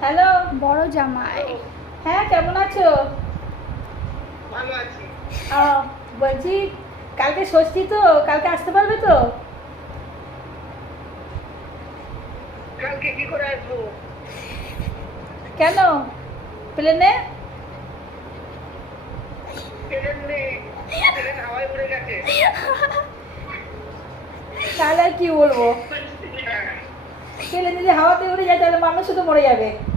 Hello. বড় জামাই। হ্যাঁ কেমন আছো? ভালো আছি। ও, বলছি কালকে ষষ্ঠী তো কালকে আসতে পারবে তো? কালকে কি করে আসব? কেন? প্লেনে? তাহলে আর কি বলব? প্লেন যদি হাওয়াতে উড়ে যায় তাহলে মানুষও তো মরে যাবে। হ্যাঁ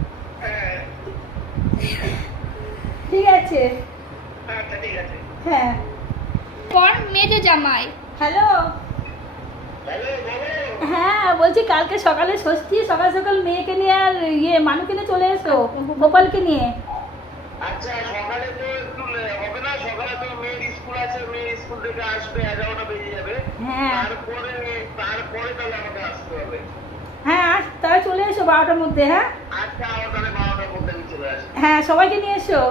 ঠিক আছে। আচ্ছা ঠিক আছে। হ্যাঁ। মেজো জামাই। হ্যালো। হ্যাঁ বলছি কালকে সকালে ষষ্ঠী সকাল সকাল মেয়েকে নিয়ে আর ইয়ে মানুকে নিয়ে চলে এসো গোপালকে নিয়ে। আচ্ছা সকালে তো একটু হবে না? সকালে তো মেয়ের স্কুল আছে মেয়ের স্কুল থেকে আসবে এগারোটা বেজে যাবে। হ্যাঁ। তারপরে তারপরে তাহলে আমাকে আসতে হবে হ্যাঁ আস তাহলে চলে এসো বারোটার মধ্যে হ্যাঁ? আচ্ছা হ্যাঁ সবাইকে নিয়ে এসো।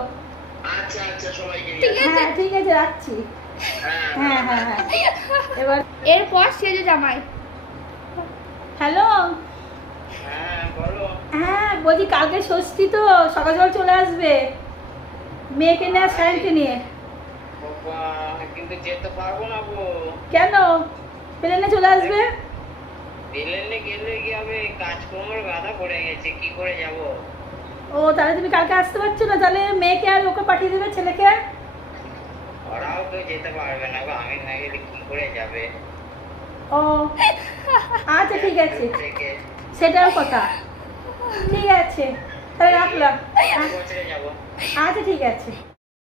আচ্ছা আচ্ছা। হ্যাঁ ঠিক আছে রাখছি। হ্যাঁ হ্যাঁ হ্যাঁ। হ্যাঁ এবার এরপর সেজো জামাই। হ্যালো? হ্যাঁ হ্যাঁ বলছি কালকে ষষ্ঠী তো সকাল সকাল চলে আসবে। মেয়েকে নিয়ে আর স্যারকে নিয়ে। কিন্তু যেতে পারব না গো। কেন? প্লেনে চলে আসবে? প্লেনে গেলে কি হবে কাজকর্মের বাধা পড়ে গেছে? কি করে যাব? ও তাহলে তুমি কালকে আসতে পারছ না? তাহলে মেয়েকে আর ওকে পাঠিয়ে দেবে ছেলেকে? ওরাও তো যেতে পারবে না গো আমি না গেলে কি করে যাবে? ও আচ্ছা ঠিক আছে। সেটাও কথা। ঠিক আছে। তাহলে রাখলাম। আচ্ছা ঠিক আছে।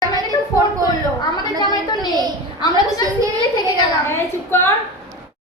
জামাইকে তো ফোন করল। আমাদের জামাই তো নেই। আমরা তো সিঙ্গেলই থেকে গেলাম। এই চুপ কর।